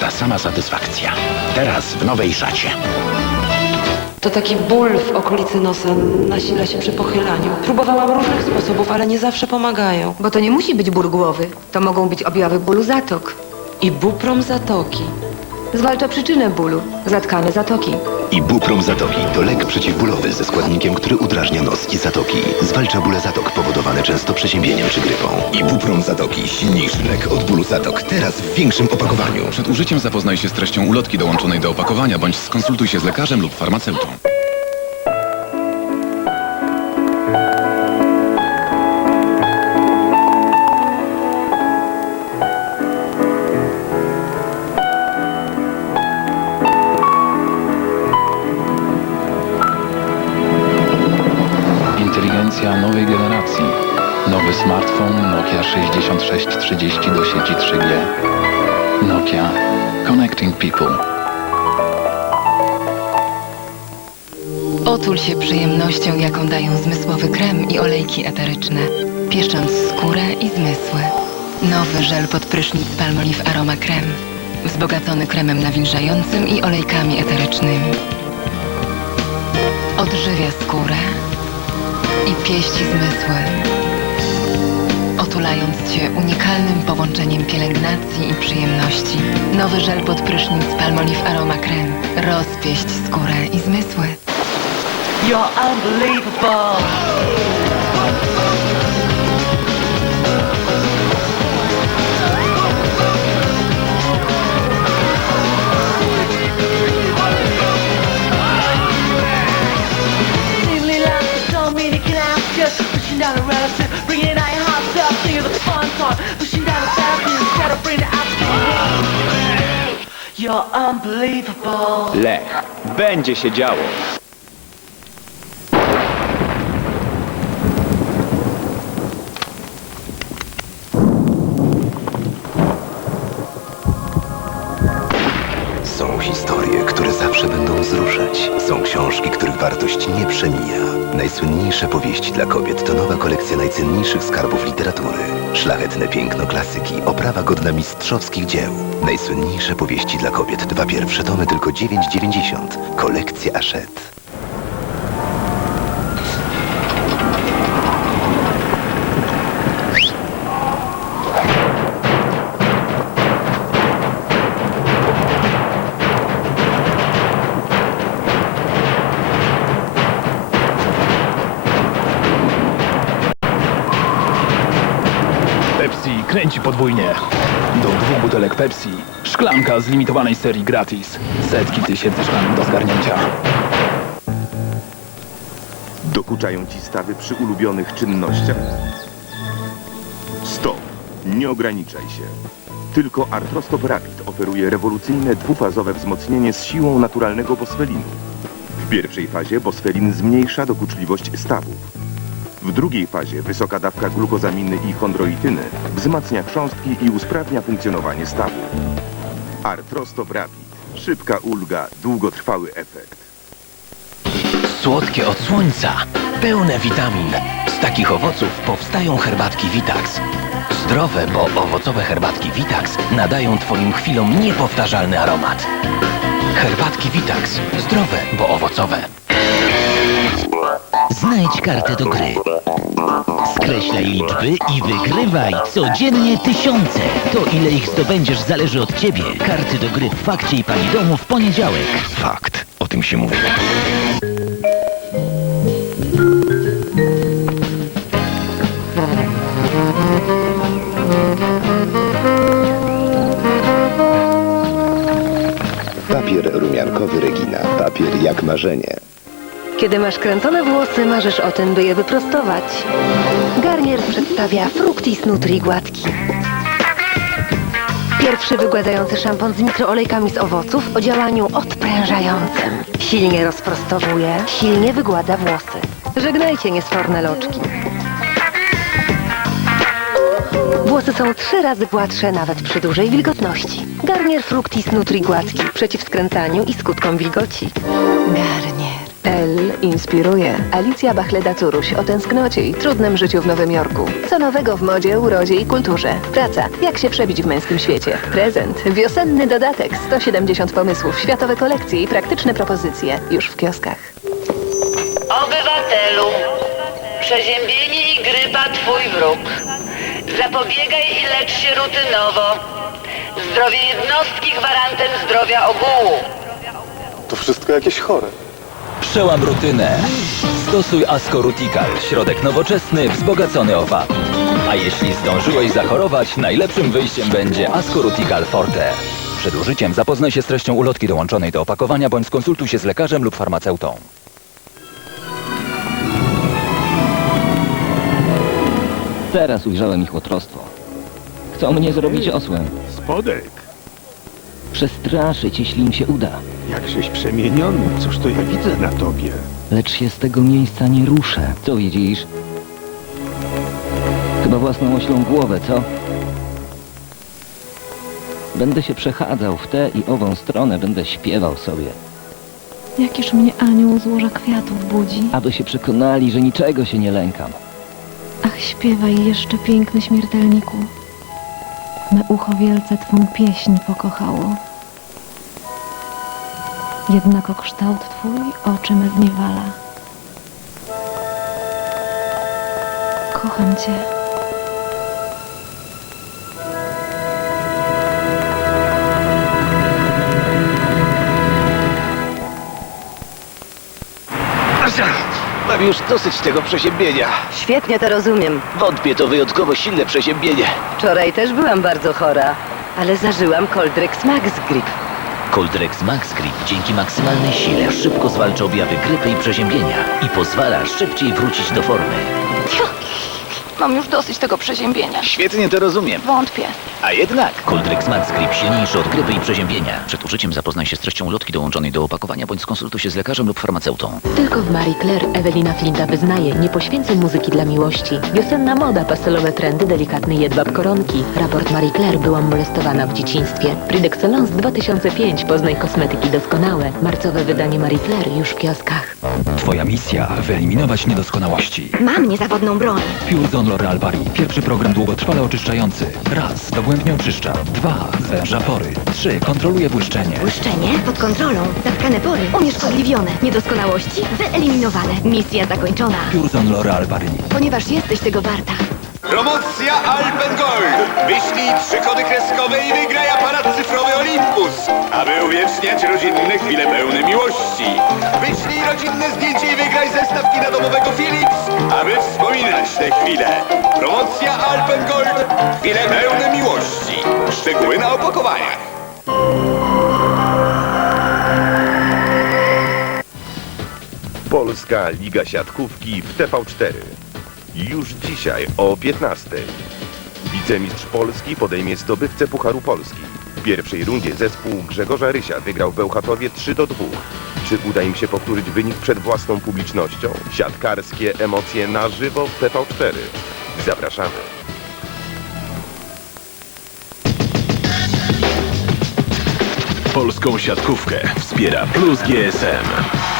ta sama satysfakcja. Teraz w nowej szacie. To taki ból w okolicy nosa nasila się przy pochylaniu. Próbowałam różnych sposobów, ale nie zawsze pomagają. Bo to nie musi być ból głowy. To mogą być objawy bólu zatok. I buprom zatoki. Zwalcza przyczynę bólu. Zatkane zatoki. Ibuprom Zatoki to lek przeciwbólowy ze składnikiem, który udrażnia nos i zatoki. Zwalcza bóle zatok powodowane często przeziębieniem czy grypą. Ibuprom Zatoki. Silniejszy lek od bólu zatok. Teraz w większym opakowaniu. Przed użyciem zapoznaj się z treścią ulotki dołączonej do opakowania bądź skonsultuj się z lekarzem lub farmaceutą. Nokia 6630 do sieci 3G. Nokia Connecting People. Otul się przyjemnością, jaką dają zmysłowy krem i olejki eteryczne, pieszcząc skórę i zmysły. Nowy żel pod prysznic Palmolive Aroma Krem, wzbogacony kremem nawilżającym i olejkami eterycznymi. Odżywia skórę i pieści zmysły, otulając Cię unikalnym połączeniem pielęgnacji i przyjemności. Nowy żel pod prysznic Palmolive Aroma Krem. Rozpieść skórę i zmysły. You're unbelievable. You're unbelievable. Lech. Będzie się działo. Najsłynniejsze powieści dla kobiet to nowa kolekcja najcenniejszych skarbów literatury. Szlachetne piękno klasyki, oprawa godna mistrzowskich dzieł. Najsłynniejsze powieści dla kobiet. Dwa pierwsze tomy tylko 9,90. Kolekcja Hachette. Pepsi kręci podwójnie. Do dwóch butelek Pepsi. Szklanka z limitowanej serii gratis. Setki tysięcy szklanek do zgarnięcia. Dokuczają ci stawy przy ulubionych czynnościach? Stop! Nie ograniczaj się. Tylko Arthrostop Rapid oferuje rewolucyjne dwufazowe wzmocnienie z siłą naturalnego bosfelinu. W pierwszej fazie bosfelin zmniejsza dokuczliwość stawów. W drugiej fazie wysoka dawka glukozaminy i chondroityny wzmacnia chrząstki i usprawnia funkcjonowanie stawu. Arthrostop Rapid. Szybka ulga, długotrwały efekt. Słodkie od słońca, pełne witamin. Z takich owoców powstają herbatki Vitax. Zdrowe, bo owocowe herbatki Vitax nadają Twoim chwilom niepowtarzalny aromat. Herbatki Vitax. Zdrowe, bo owocowe. Znajdź kartę do gry. Skreślaj liczby i wygrywaj codziennie tysiące. To ile ich zdobędziesz zależy od Ciebie. Karty do gry w fakcie i pani domu w poniedziałek. Fakt. O tym się mówi. Papier rumiankowy Regina. Papier jak marzenie. Kiedy masz kręcone włosy, marzysz o tym, by je wyprostować. Garnier przedstawia Fructis Nutri Gładki. Pierwszy wygładzający szampon z mikroolejkami z owoców o działaniu odprężającym. Silnie rozprostowuje, silnie wygładza włosy. Żegnajcie niesforne loczki. Włosy są trzy razy gładsze nawet przy dużej wilgotności. Garnier Fructis Nutri Gładki przeciw skręcaniu i skutkom wilgoci. Garnier. L inspiruje. Alicja Bachleda-Curuś o tęsknocie i trudnym życiu w Nowym Jorku. Co nowego w modzie, urodzie i kulturze. Praca. Jak się przebić w męskim świecie. Prezent. Wiosenny dodatek. 170 pomysłów, światowe kolekcje i praktyczne propozycje. Już w kioskach. Obywatelu, przeziębienie i grypa twój wróg. Zapobiegaj i lecz się rutynowo. Zdrowie jednostki gwarantem zdrowia ogółu. To wszystko jakieś chore. Przełam rutynę. Stosuj Ascorutical, środek nowoczesny, wzbogacony o wapń. A jeśli zdążyłeś zachorować, najlepszym wyjściem będzie Ascorutical Forte. Przed użyciem zapoznaj się z treścią ulotki dołączonej do opakowania bądź skonsultuj się z lekarzem lub farmaceutą. Teraz ujrzałem ich łotrostwo. Chcą mnie zrobić osłem. Spodek, Przestraszyć, jeśli im się uda. Jakżeś przemieniony. Cóż to ja widzę na tobie? Lecz się z tego miejsca nie ruszę. Co widzisz? Chyba własną oślą głowę, co? Będę się przechadzał w tę i ową stronę, będę śpiewał sobie. Jakież mnie anioł z łoża kwiatów budzi. Aby się przekonali, że niczego się nie lękam. Ach, śpiewaj jeszcze, piękny śmiertelniku. Me ucho wielce twą pieśń pokochało. Jednako kształt twój oczy me zniewala. Kocham cię. Mam już dosyć tego przeziębienia. Świetnie to rozumiem. Wątpię, to wyjątkowo silne przeziębienie. Wczoraj też byłam bardzo chora, ale zażyłam Coldrex Max Grip. Coldrex Max Grip dzięki maksymalnej sile szybko zwalcza objawy grypy i przeziębienia i pozwala szybciej wrócić do formy. Mam już dosyć tego przeziębienia. Świetnie to rozumiem. Wątpię. A jednak Coldrex Max Grip silniejszy od grypy i przeziębienia. Przed użyciem zapoznaj się z treścią ulotki dołączonej do opakowania bądź skonsultuj się z lekarzem lub farmaceutą. Tylko w Marie Claire Ewelina Flinta wyznaje, nie poświęcę muzyki dla miłości. Wiosenna moda, pastelowe trendy, delikatny jedwab koronki. Raport Marie Claire byłam molestowana w dzieciństwie. Prix d'Excellence 2005, poznaj kosmetyki doskonałe. Marcowe wydanie Marie Claire już w kioskach. Twoja misja wyeliminować niedoskonałości. Mam niezawodną broń. Pure L'Oreal Bari. Pierwszy program długotrwale oczyszczający. Raz, dogłębnie oczyszcza. Dwa, zwęża pory. Trzy, kontroluje błyszczenie. Błyszczenie pod kontrolą. Zatkane pory unieszkodliwione. Niedoskonałości wyeliminowane. Misja zakończona. Pure L'Oreal Bari. Ponieważ jesteś tego warta. Promocja Alpen Gold! Wyślij trzy kody kreskowe i wygraj aparat cyfrowy Olympus, aby uwieczniać rodzinne chwile pełne miłości. Wyślij rodzinne zdjęcie i wygraj zestaw kina domowego Philips, aby wspominać te chwile. Promocja Alpen Gold. Chwile pełne miłości. Szczegóły na opakowaniach. Polska Liga Siatkówki w TV4. Już dzisiaj o 15. Wicemistrz Polski podejmie zdobywcę Pucharu Polski. W pierwszej rundzie zespół Grzegorza Rysia wygrał w Bełchatowie 3 do 2. Czy uda im się powtórzyć wynik przed własną publicznością? Siatkarskie emocje na żywo w TV4. Zapraszamy. Polską siatkówkę wspiera Plus GSM.